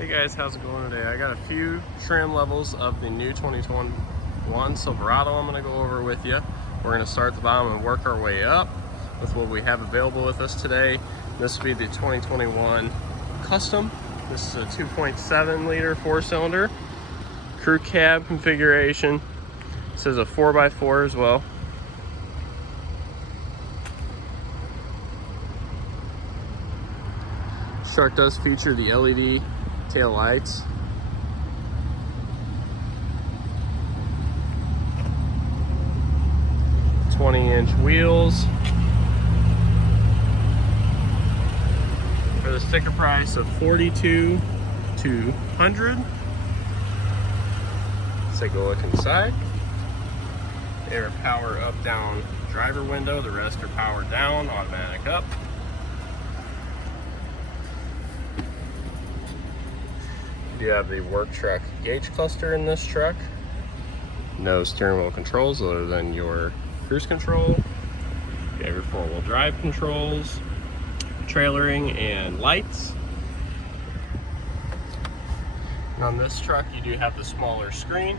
Hey guys, how's it going today? I got a few trim levels of the new 2021 Silverado I'm going to go over with you. We're going to start at the bottom and work our way up with what we have available with us today. This will be the 2021 Custom. This is a 2.7 liter 4-cylinder crew cab configuration. This is a 4x4 as well. This truck does feature the LED tail lights. "20-inch wheels for the sticker price of $42,200. Let's take a look inside. Air power up down driver window, the rest are power down, automatic up. You have the work truck gauge cluster in this truck. No steering wheel controls other than your cruise control. You have your 4-wheel drive controls, trailering, and lights. And on this truck you do have the smaller screen,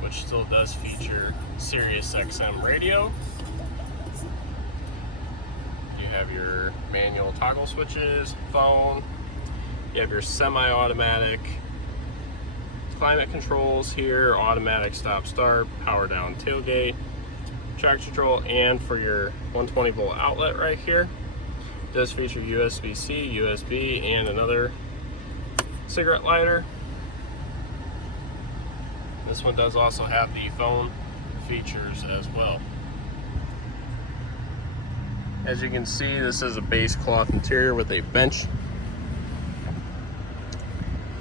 which still does feature Sirius XM radio. You have your manual toggle switches, phone. You have your semi-automatic climate controls here, automatic stop start, power down tailgate, traction control, and for your 120 volt outlet right here. It does feature USB-C, USB, and another cigarette lighter. This one does also have the phone features as well. As you can see, this is a base cloth interior with a bench.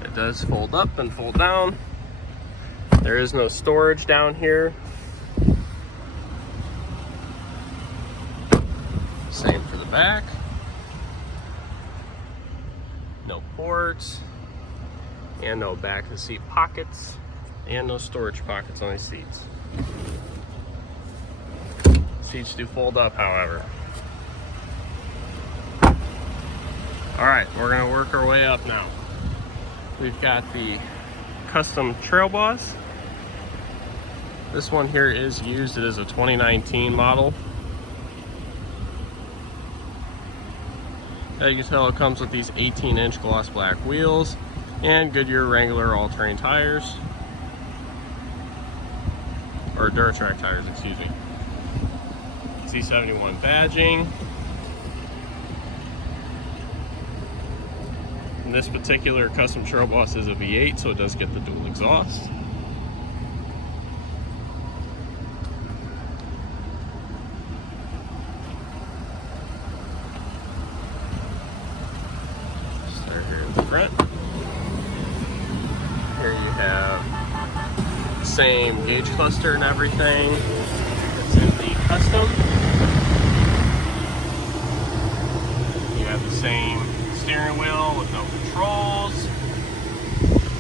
It does fold up and fold down. There is no storage down here. Same for the back. No ports, and no back of the seat pockets, and no storage pockets on these seats. Seats do fold up, however. All right, we're gonna work our way up now. We've got the Custom Trailboss. This one here is used. It is a 2019 model. As you can tell, it comes with these 18-inch gloss black wheels and Goodyear Wrangler all-terrain tires. Or Duratrack tires, excuse me. C71 badging. And this particular Custom Trailboss is a V8, so it does get the dual exhaust. Start here in the front. Here you have the same gauge cluster and everything that's in the Custom. You have the same steering wheel with no controls,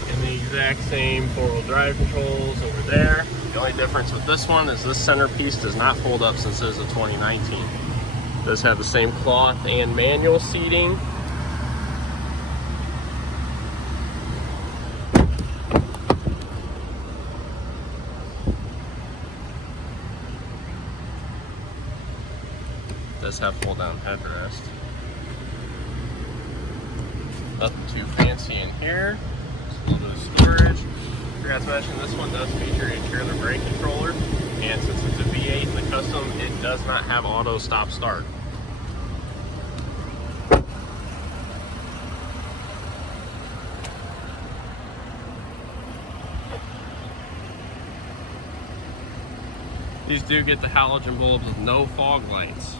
and the exact same 4-wheel drive controls over there. The only difference with this one is this centerpiece does not fold up since it is a 2019. It does have the same cloth and manual seating. It does have fold down headrest. Nothing too fancy in here. Just a little bit of storage. Forgot to mention, this one does feature a trailer brake controller, and since it's a V8 in the Custom, it does not have auto stop start. These do get the halogen bulbs with no fog lights.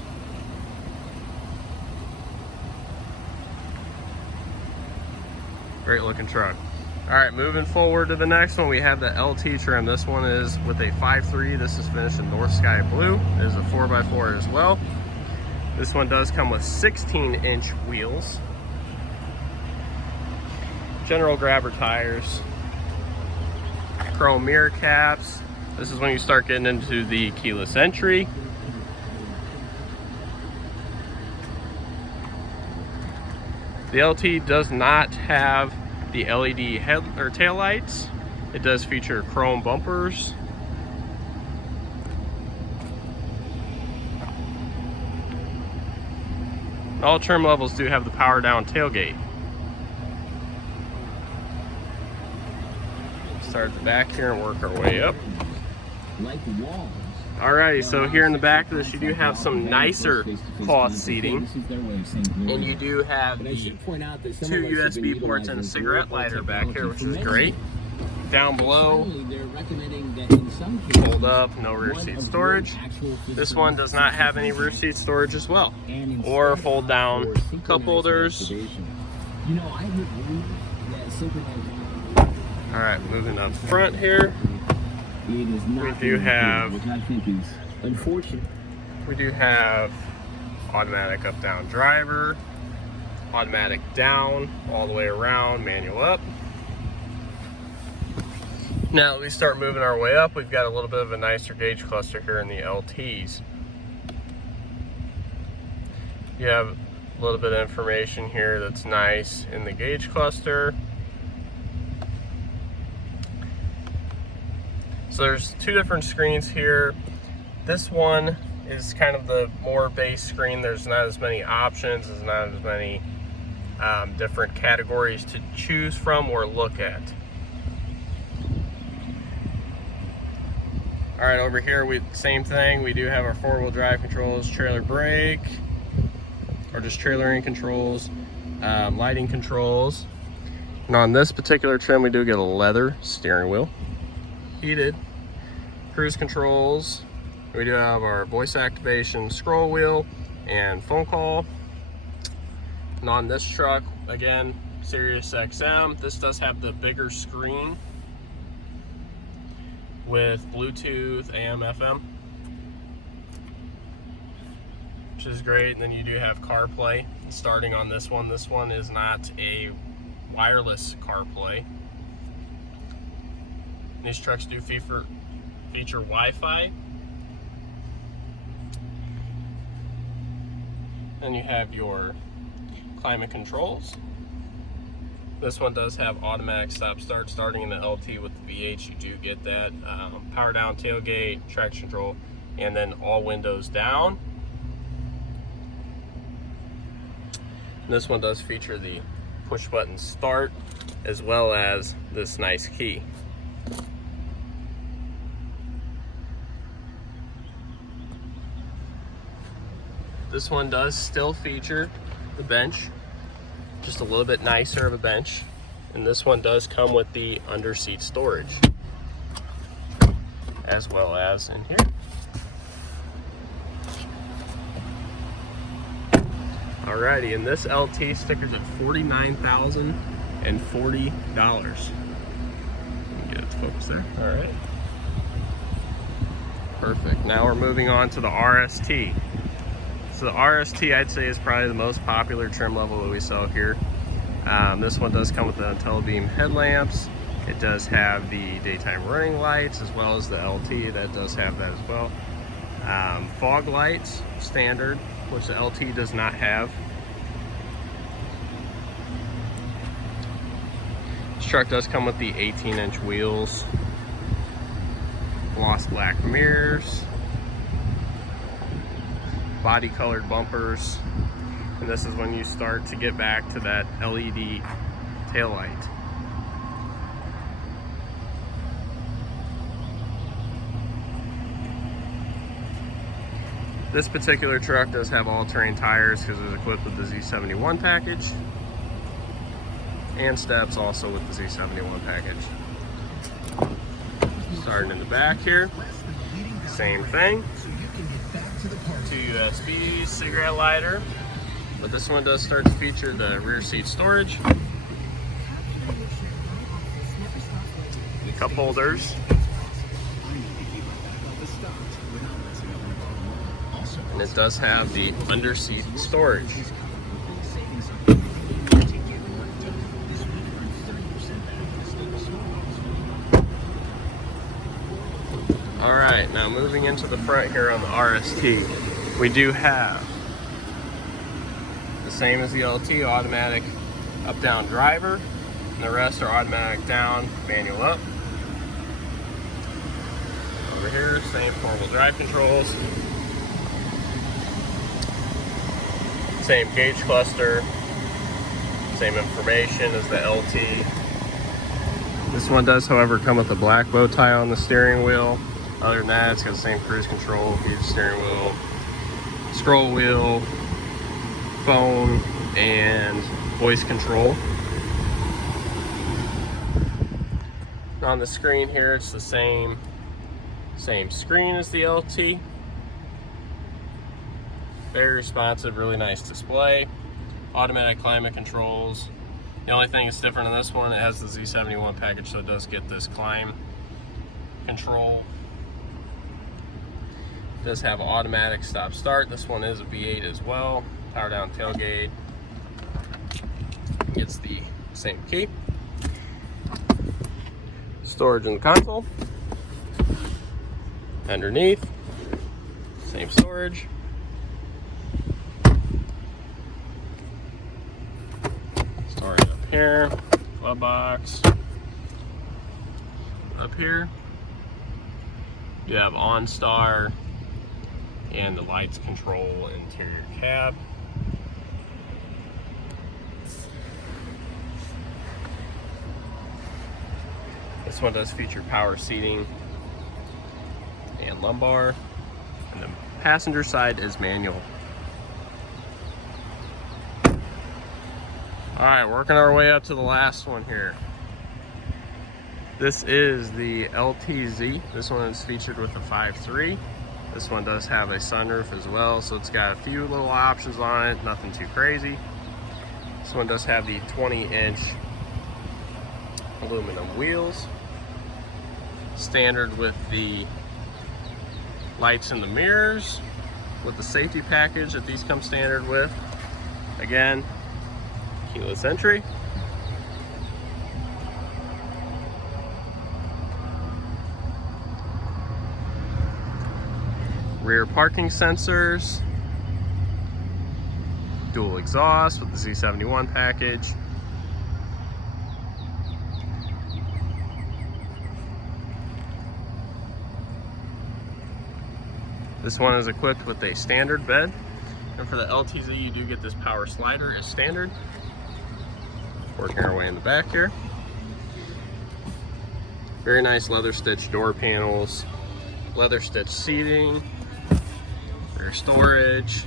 Great looking truck. All right, moving forward to the next one, we have the LT trim. This one is with a 5.3. This is finished in North Sky Blue. It is a 4x4 as well. This one does come with 16-inch wheels, general grabber tires, chrome mirror caps. This is when you start getting into the keyless entry. The LT does not have the LED head or tail lights. It does feature chrome bumpers. All trim levels do have the power down tailgate. Start at the back here and work our way up. Alrighty, so here in the back of this, you do have some nicer cloth seating, and you do have the 2 USB ports and a cigarette lighter back here, which is great. Down below, fold up, no rear seat storage. This one does not have any rear seat storage as well, or fold down cup holders. All right, moving up front here. We do have automatic up down driver, automatic down all the way around, manual up. Now we start moving our way up. We've got a little bit of a nicer gauge cluster here in the LTs. You have a little bit of information here that's nice in the gauge cluster. So there's 2 different screens here. This one is kind of the more base screen. There's not as many options, there's not as many different categories to choose from or look at. All right, over here, same thing. We do have our 4-wheel drive controls, trailer brake, or just trailering controls, lighting controls. And on this particular trim, we do get a leather steering wheel, heated, cruise controls. We do have our voice activation scroll wheel and phone call. And on this truck, again, Sirius XM. This does have the bigger screen with Bluetooth, AM, FM, which is great. And then you do have Carplay starting on this one. This one is not a wireless Carplay. These trucks do feature Wi-Fi. Then you have your climate controls. This one does have automatic stop-start starting in the LT with the V8. You do get that. Power down tailgate, traction control, and then all windows down. And this one does feature the push-button start as well as this nice key. This one does still feature the bench, just a little bit nicer of a bench. And this one does come with the under seat storage, as well as in here. Alrighty, and this LT sticker's at $49,040. Get it to focus there. Alright. Perfect. Now we're moving on to the RST. So the RST, I'd say, is probably the most popular trim level that we sell here. This one does come with the telebeam headlamps. It does have the daytime running lights as well as the LT. That does have that as well. Fog lights, standard, which the LT does not have. This truck does come with the 18-inch wheels, gloss black mirrors, body colored bumpers, and this is when you start to get back to that LED tail light. This particular truck does have all-terrain tires because it's equipped with the Z71 package, and steps also with the Z71 package. Starting in the back here, same thing. 2 USBs, cigarette lighter, but this one does start to feature the rear seat storage, cup holders, and it does have the under seat storage. All right, now moving into the front here on the RST, we do have the same as the LT, automatic up-down driver, and the rest are automatic down, manual up. Over here, same 4-wheel drive controls. Same gauge cluster. Same information as the LT. This one does, however, come with a black bow tie on the steering wheel. Other than that, it's got the same cruise control, heated steering wheel, scroll wheel, phone, and voice control. On the screen here, it's the same screen as the LT. Very responsive, really nice display. Automatic climate controls. The only thing that's different on this one, it has the Z71 package, so it does get this climb control. It does have automatic stop start. This one is a V8 as well. Power down tailgate. Gets the same key. Storage in the console. Underneath, same storage. Storage up here, glove box. Up here, you have OnStar and the lights control interior cab. This one does feature power seating and lumbar, and the passenger side is manual. All right, working our way up to the last one here. This is the LTZ. This one is featured with a 5.3. This one does have a sunroof as well, so it's got a few little options on it, nothing too crazy. This one does have the 20-inch aluminum wheels, standard with the lights in the mirrors, with the safety package that these come standard with. Again, keyless entry. Rear parking sensors. Dual exhaust with the Z71 package. This one is equipped with a standard bed, and for the LTZ you do get this power slider as standard. Working our way in the back here. Very nice leather stitched door panels, leather stitched seating, rear storage,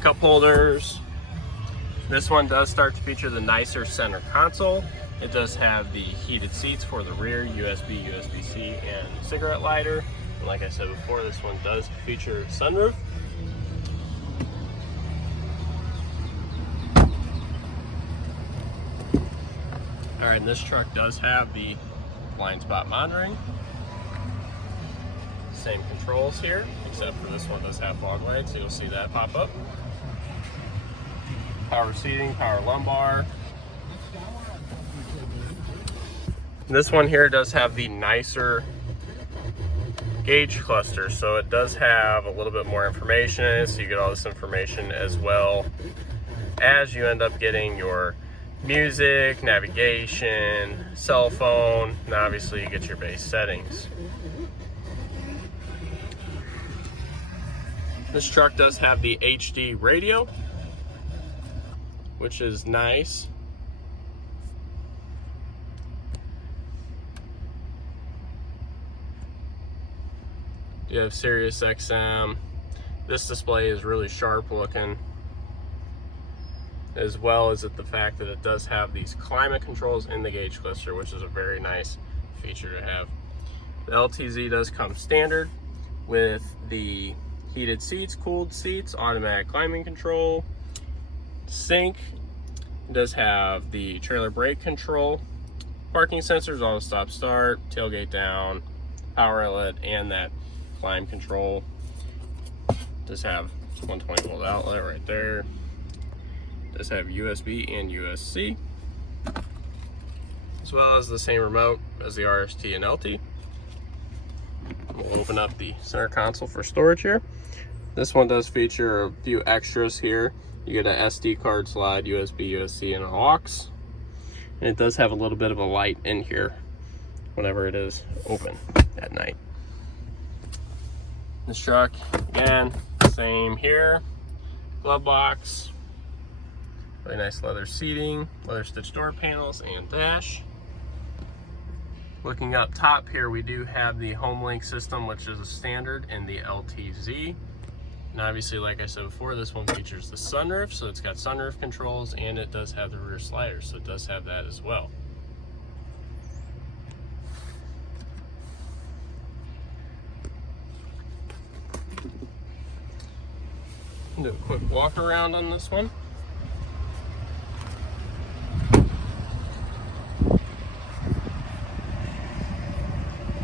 cup holders. This one does start to feature the nicer center console. It does have the heated seats for the rear, USB, USB-C, and cigarette lighter. And like I said before, this one does feature sunroof. All right, and this truck does have the blind spot monitoring. Same controls here, except for this one does have fog lights, so you'll see that pop up. Power seating, power lumbar. This one here does have the nicer gauge cluster, so it does have a little bit more information in it, so you get all this information as well as you end up getting your music, navigation, cell phone, and obviously you get your base settings. This truck does have the HD radio, which is nice. You have Sirius XM. This display is really sharp looking, as well as the fact that it does have these climate controls in the gauge cluster, which is a very nice feature to have. The LTZ does come standard with the heated seats, cooled seats, automatic climate control, sync. It does have the trailer brake control, parking sensors, auto stop start, tailgate down, power outlet, and that climb control. Does have 120 volt outlet right there. Does have USB and USB-C, as well as the same remote as the RST and LT. We'll open up the center console for storage here. This one does feature a few extras here. You get a SD card slide, USB, USB, and an aux. And it does have a little bit of a light in here whenever it is open at night. This truck, again, same here. Glove box, really nice leather seating, leather stitched door panels, and dash. Looking up top here, we do have the HomeLink system, which is a standard in the LTZ. And obviously, like I said before, this one features the sunroof, so it's got sunroof controls, and it does have the rear slider, so it does have that as well. Do a quick walk around on this one.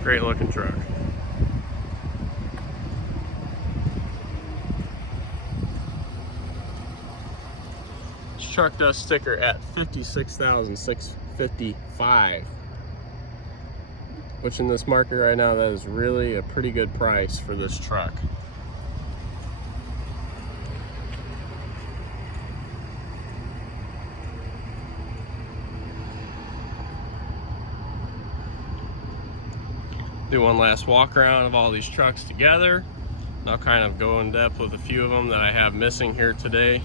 Great looking truck. This truck does sticker at $56,655, which in this market right now, that is really a pretty good price for this truck. Do one last walk around of all these trucks together. I'll kind of go in depth with a few of them that I have missing here today.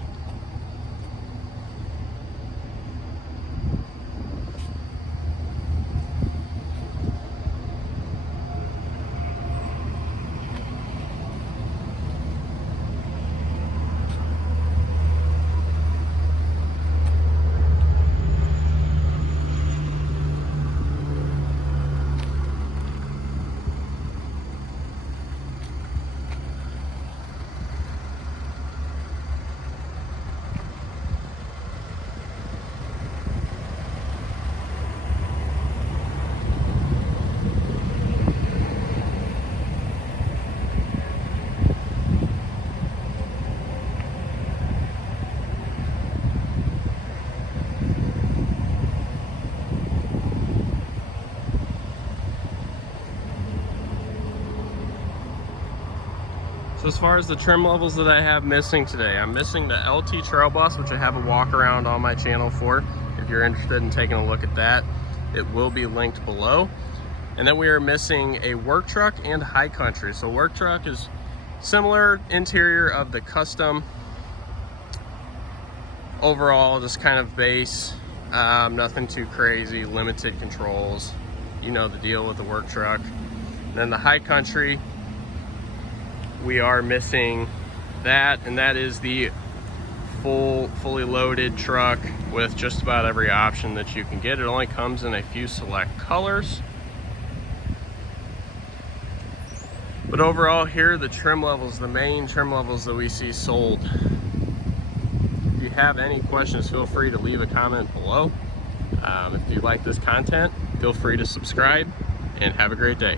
So as far as the trim levels that I have missing today, I'm missing the LT Trailboss, which I have a walk around on my channel for. If you're interested in taking a look at that, it will be linked below. And then we are missing a work truck and high country. So work truck is similar interior of the custom. Overall, just kind of base, nothing too crazy, limited controls. You know the deal with the work truck. And then the high country, we are missing that, and that is the fully loaded truck with just about every option that you can get. It only comes in a few select colors. But overall here are the trim levels, the main trim levels that we see sold. If you have any questions, feel free to leave a comment below. If you like this content, feel free to subscribe, and have a great day.